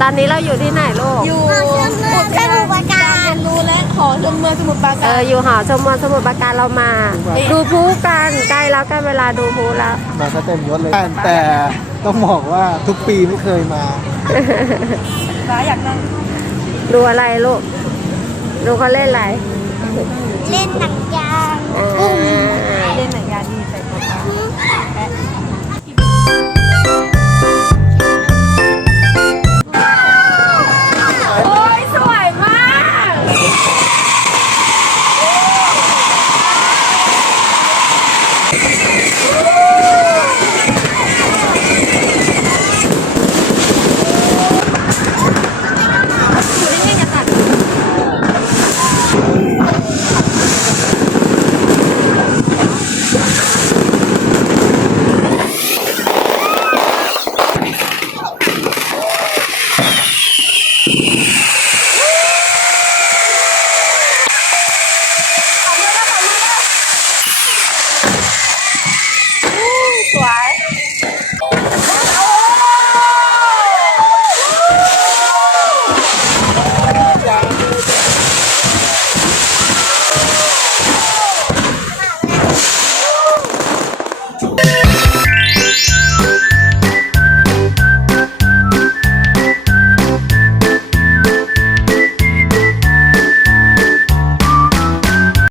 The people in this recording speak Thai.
ตอนนี้เราอยู่ที่ไหนลูก อยู่อุทยาการเรียนรู้และขอชมเมืองสมุทรปราเอการออยู่หอชมเมืองสมุทรปราการเรามา ดูพูกันใกล้แล้วใกล้เวลาดูพูแล้ว มาก็เต็มยศเลย แต่ต้องบอกว่าทุกปีไม่เคยมา ฟ้าอยากนั่งดูอะไรลูก ดูเขาเล่นอะไร เล่นหนังยางอุ้ง